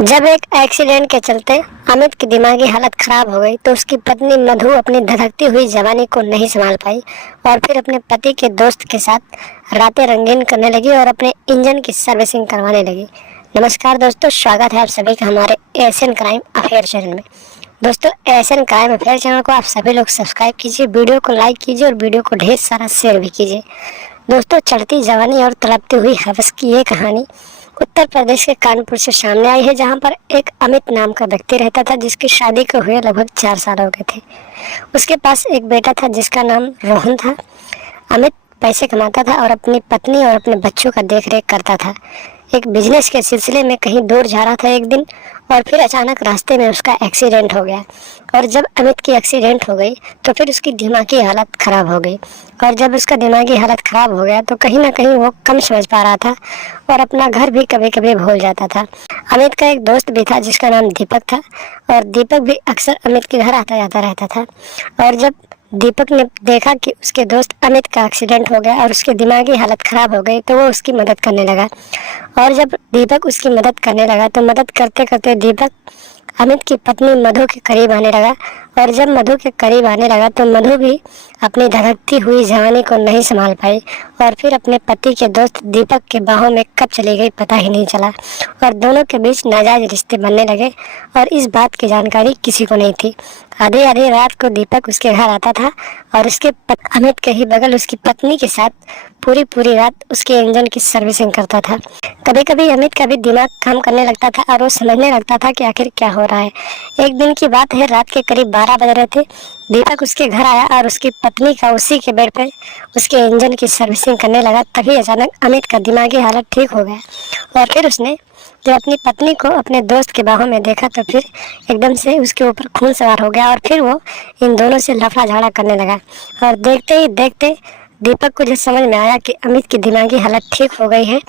जब एक एक्सीडेंट के चलते अमित की दिमागी हालत खराब हो गई तो उसकी पत्नी मधु अपनी धधकती हुई जवानी को नहीं संभाल पाई और फिर अपने पति के दोस्त के साथ रातें रंगीन करने लगी और अपने इंजन की सर्विसिंग करवाने लगी। नमस्कार दोस्तों, स्वागत है आप सभी का हमारे एशियन क्राइम अफेयर चैनल में। दोस्तों, एशियन क्राइम अफेयर चैनल को आप सभी लोग सब्सक्राइब कीजिए, वीडियो को लाइक कीजिए और वीडियो को ढेर सारा शेयर भी कीजिए। दोस्तों, चढ़ती जवानी और तड़पती हुई हवस की ये कहानी उत्तर प्रदेश के कानपुर से सामने आई है, जहां पर एक अमित नाम का व्यक्ति रहता था जिसकी शादी को हुए लगभग 4 साल हो गए थे। उसके पास एक बेटा था जिसका नाम रोहन था। अमित पैसे कमाता था और अपनी पत्नी और अपने बच्चों का देख रेख करता था। एक बिजनेस के सिलसिले में कहीं दूर जा रहा था एक दिन, और फिर अचानक रास्ते में उसका एक्सीडेंट हो गया। और जब अमित की एक्सीडेंट हो गई तो फिर उसकी दिमागी हालत खराब हो गई। और जब उसका दिमागी हालत खराब हो गया तो कहीं ना कहीं वो कम समझ पा रहा था और अपना घर भी कभी कभी भूल जाता था। अमित का एक दोस्त भी था जिसका नाम दीपक था, और दीपक भी अक्सर अमित के घर आता जाता रहता था। और जब दीपक ने देखा कि उसके दोस्त अमित का एक्सीडेंट हो गया और उसकी दिमागी हालत खराब हो गई तो वो उसकी मदद करने लगा। और जब दीपक उसकी मदद करने लगा तो मदद करते करते दीपक अमित की पत्नी मधु के करीब आने लगा। और जब मधु के करीब आने लगा तो मधु भी अपनी धधकती हुई जवानी को नहीं संभाल पाई और फिर अपने पति के दोस्त दीपक के बाहों में कब चली गई पता ही नहीं चला, और दोनों के बीच नाजायज रिश्ते बनने लगे। और इस बात की जानकारी किसी को नहीं थी। आधी आधी रात को दीपक उसके घर आता था और अमित के ही बगल उसकी पत्नी के साथ पूरी पूरी रात उसके इंजन की सर्विसिंग करता था। कभी कभी अमित का भी दिमाग काम करने लगता था और वो समझने लगता था कि आखिर क्या हो रहा है। एक दिन की बात है, रात के करीब 12 बज रहे थे। दीपक उसके घर आया और उसकी पत्नी का उसी के बेड पे उसके इंजन की सर्विसिंग करने लगा। तभी अचानक अमित का दिमागी हालत ठीक हो गया और फिर उसने जब अपनी पत्नी को अपने दोस्त के बाहों में देखा तो फिर एकदम से उसके ऊपर खून सवार हो गया और फिर वो इन दोनों से लफड़ा झगड़ा करने लगा। और देखते ही देखते दीपक को जब समझ में आया कि अमित की दिमागी हालत ठीक हो गई है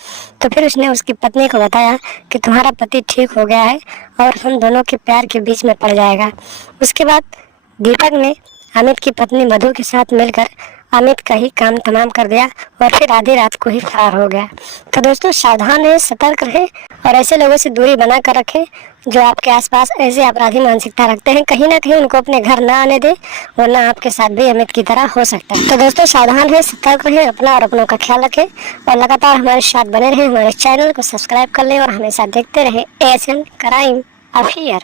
तो फिर उसने उसकी पत्नी को बताया कि तुम्हारा पति ठीक हो गया है और हम दोनों के प्यार के बीच में पड़ जाएगा। उसके बाद दीपक ने अमित की पत्नी मधु के साथ मिलकर अमित का ही काम तमाम कर दिया और फिर आधी रात को ही फरार हो गया। तो दोस्तों, सावधान रहें, सतर्क रहें और ऐसे लोगों से दूरी बना कर रखें जो आपके आसपास ऐसे अपराधी मानसिकता रखते हैं। कहीं ना कहीं उनको अपने घर ना आने दें, वरना आपके साथ भी अमित की तरह हो सकता है। तो दोस्तों, सावधान रहें, सतर्क रहें, अपना और अपनों का ख्याल रखें और लगातार हमारे साथ बने रहें। हमारे चैनल को सब्सक्राइब कर लें और हमेशा देखते रहें एशियन क्राइम अफेयर।